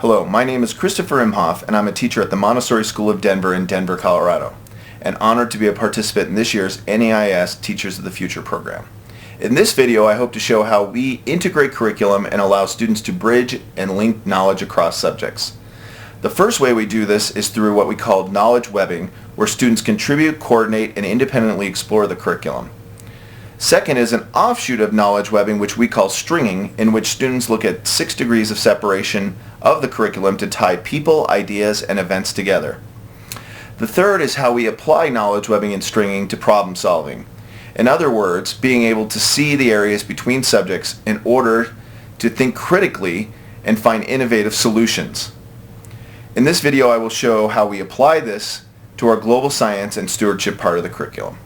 Hello, my name is Christopher Imhoff, and I'm a teacher at the Montessori School of Denver in Denver, Colorado, and honored to be a participant in this year's NAIS Teachers of the Future program. In this video, I hope to show how we integrate curriculum and allow students to bridge and link knowledge across subjects. The first way we do this is through what we call knowledge webbing, where students contribute, coordinate, and independently explore the curriculum. Second is an offshoot of knowledge webbing, which we call stringing, in which students look at 6 degrees of separation of the curriculum to tie people, ideas, and events together. The third is how we apply knowledge webbing and stringing to problem solving. In other words, being able to see the areas between subjects in order to think critically and find innovative solutions. In this video, I will show how we apply this to our global science and stewardship part of the curriculum.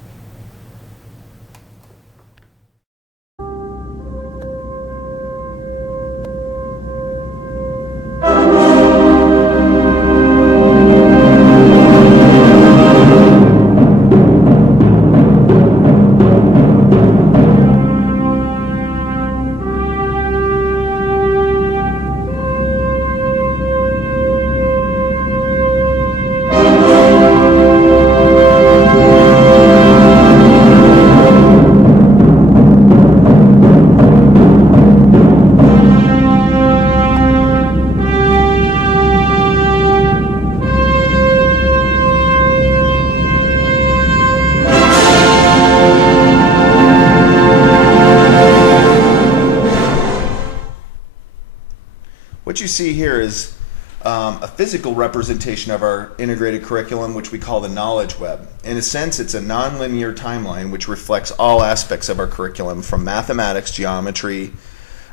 What you see here is a physical representation of our integrated curriculum, which we call the knowledge web. In a sense, it's a nonlinear timeline which reflects all aspects of our curriculum, from mathematics, geometry,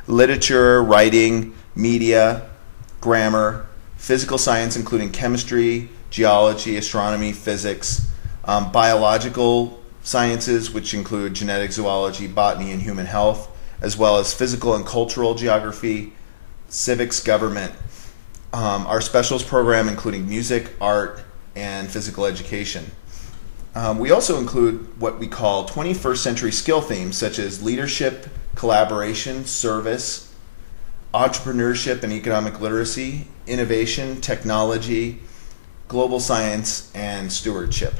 literature, writing, media, grammar, physical science including chemistry, geology, astronomy, physics, biological sciences which include genetics, zoology, botany, and human health, as well as physical and cultural geography, civics, government, our specials program including music, art, and physical education. We also include what we call 21st century skill themes such as leadership, collaboration, service, entrepreneurship and economic literacy, innovation, technology, global science, and stewardship.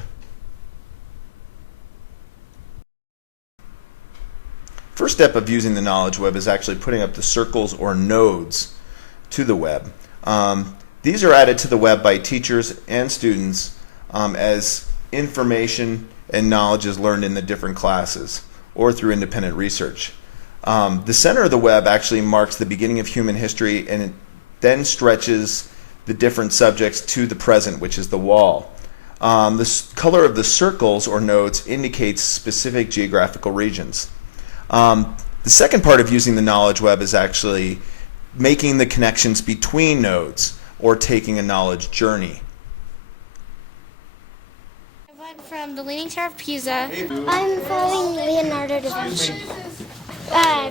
First step of using the knowledge web is actually putting up the circles or nodes to the web. These are added to the web by teachers and students as information and knowledge is learned in the different classes or through independent research. The center of the web actually marks the beginning of human history, and it then stretches the different subjects to the present, which is the wall. The color of the circles or nodes indicates specific geographical regions. The second part of using the knowledge web is actually making the connections between nodes or taking a knowledge journey. I went from the Leaning Tower of Pisa. I'm following Leonardo da Vinci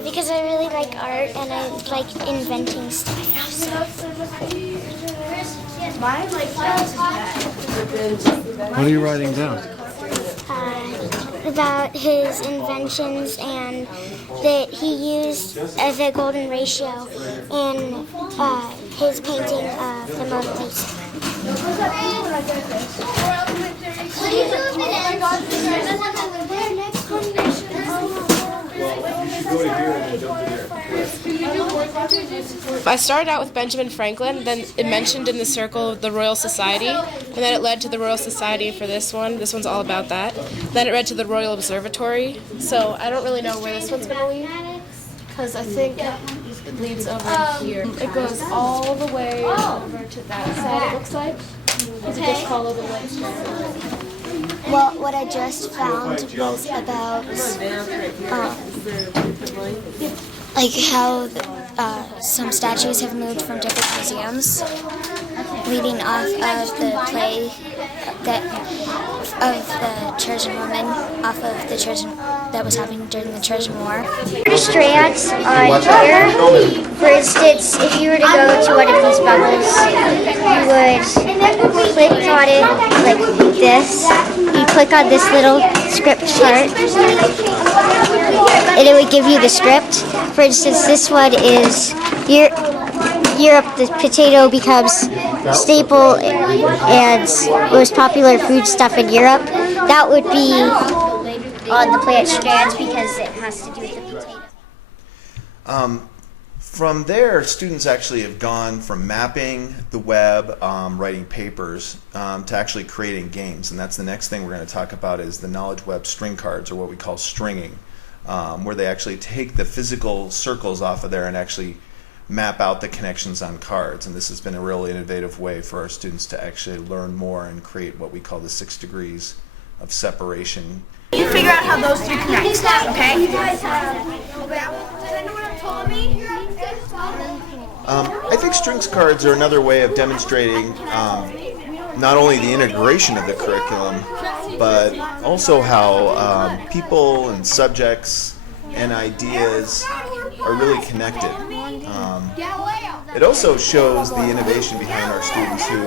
because I really like art and I like inventing stuff. So. What are you writing down? About his inventions and that he used as a golden ratio in his painting of the Mona Lisa. I started out with Benjamin Franklin, then it mentioned in the circle the Royal Society, and then it led to the Royal Society for this one. This one's all about that. Then it led to the Royal Observatory. So I don't really know where this one's going to lead, because I think it leads over here. It goes all the way over to that side, it looks like. Because it gets all over the way. Well, what I just found was about like how some statues have moved from different museums, leading off of the play of the Trojan woman, off of the Trojan that was happening during the Trojan War. Strands on here. For instance, if you were to go to one of these bubbles, you would click on it like this. You click on this little script chart, and it would give you the script. For instance, this one is Europe the potato becomes staple and most popular foodstuff in Europe, that would be on the plant strands because it has to do with the potato. From there, students actually have gone from mapping the web, writing papers, to actually creating games. And that's the next thing we're going to talk about is the Knowledge Web string cards, or what we call stringing, where they actually take the physical circles off of there and actually map out the connections on cards. And this has been a really innovative way for our students to actually learn more and create what we call the 6 degrees of separation. You figure out how those two connect, okay? I think strings cards are another way of demonstrating not only the integration of the curriculum, but also how people and subjects and ideas are really connected. It also shows the innovation behind our students who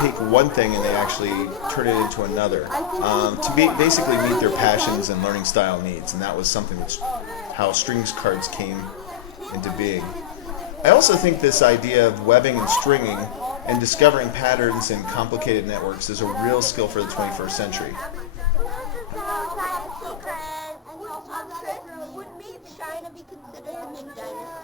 take one thing and they actually turn it into another to basically meet their passions and learning style needs. And that was something that's how strings cards came into being. I also think this idea of webbing and stringing and discovering patterns in complicated networks is a real skill for the 21st century. Would China be considered the new dinosaur?